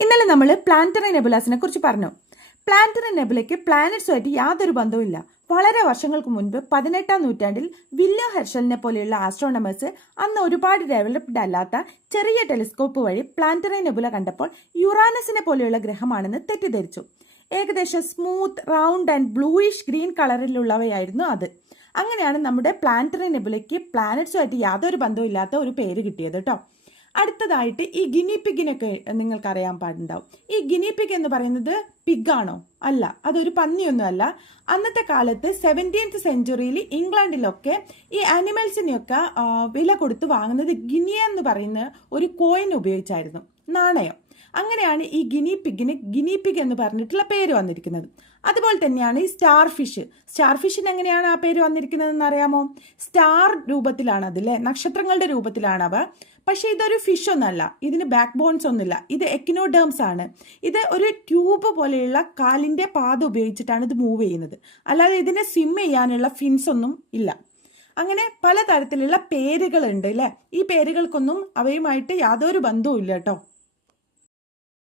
ഇന്നലെ നമ്മൾ പ്ലാനറ്ററി നെബുലാസിനെ കുറിച്ച് പറഞ്ഞു. പ്ലാനറ്ററി നെബുലയ്ക്ക് പ്ലാനറ്റ്സുമായിട്ട് യാതൊരു ബന്ധവുമില്ല. വളരെ വർഷങ്ങൾക്ക് മുൻപ് 18ാം നൂറ്റാണ്ടിൽ വില്യം ഹെർഷലിനെ പോലെയുള്ള ആസ്ട്രോണമേഴ്സ് അന്ന് ഒരുപാട് ഡെവലപ്ഡ് അല്ലാത്ത ചെറിയ ടെലിസ്കോപ്പ് വഴി പ്ലാനറ്ററി നെബുല കണ്ടപ്പോൾ യുറാനസിനെ പോലെയുള്ള ഗ്രഹമാണെന്ന് തെറ്റിദ്ധരിച്ചു. ഏകദേശം smooth, round and bluish green കളറിലുള്ളവയായിരുന്നു അത്. അങ്ങനെയാണ് നമ്മുടെ പ്ലാനറ്ററി നെബുലയ്ക്ക് പ്ലാനറ്റ്സുമായിട്ട് യാതൊരു ബന്ധവും ഇല്ലാത്ത ഒരു പേര് കിട്ടിയത് കേട്ടോ. അടുത്തതായിട്ട് ഈ ഗിനി പിഗിനൊക്കെ നിങ്ങൾക്ക് അറിയാൻ പാടുണ്ടാവും. ഈ ഗിനി പിഗ് എന്ന് പറയുന്നത് പിഗാണോ? അല്ല, അതൊരു പന്നിയൊന്നും അല്ല. അന്നത്തെ കാലത്ത് 17th സെഞ്ച്വറിയിൽ ഇംഗ്ലണ്ടിലൊക്കെ ഈ ആനിമൽസിനെയൊക്കെ വില കൊടുത്ത് വാങ്ങുന്നത് ഗിനിയ എന്ന് പറയുന്ന ഒരു കോയിൻ ഉപയോഗിച്ചായിരുന്നു, നാണയം. അങ്ങനെയാണ് ഈ ഗിനി പിഗ് എന്ന് പറഞ്ഞിട്ടുള്ള പേര് വന്നിരിക്കുന്നത്. അതുപോലെ തന്നെയാണ് ഈ സ്റ്റാർ ഫിഷിന് എങ്ങനെയാണ് ആ പേര് വന്നിരിക്കുന്നതെന്ന് അറിയാമോ? സ്റ്റാർ രൂപത്തിലാണ് അതില്ലേ, നക്ഷത്രങ്ങളുടെ രൂപത്തിലാണ് അവ. പക്ഷേ ഇതൊരു ഫിഷ് ഒന്നല്ല, ഇതിന് ബാക്ക് ബോൺസ് ഒന്നുമില്ല. ഇത് എക്കിനോഡേംസ് ആണ്. ഇത് ഒരു ട്യൂബ് പോലെയുള്ള കാലിൻ്റെ പാത ഉപയോഗിച്ചിട്ടാണ് ഇത് മൂവ് ചെയ്യുന്നത്. അല്ലാതെ ഇതിനെ സ്വിം ചെയ്യാനുള്ള ഫിൻസ് ഒന്നും ഇല്ല. അങ്ങനെ പലതരത്തിലുള്ള പേരുകളുണ്ട് അല്ലേ. ഈ പേരുകൾക്കൊന്നും അവയുമായിട്ട് യാതൊരു ബന്ധവും ഇല്ല കേട്ടോ.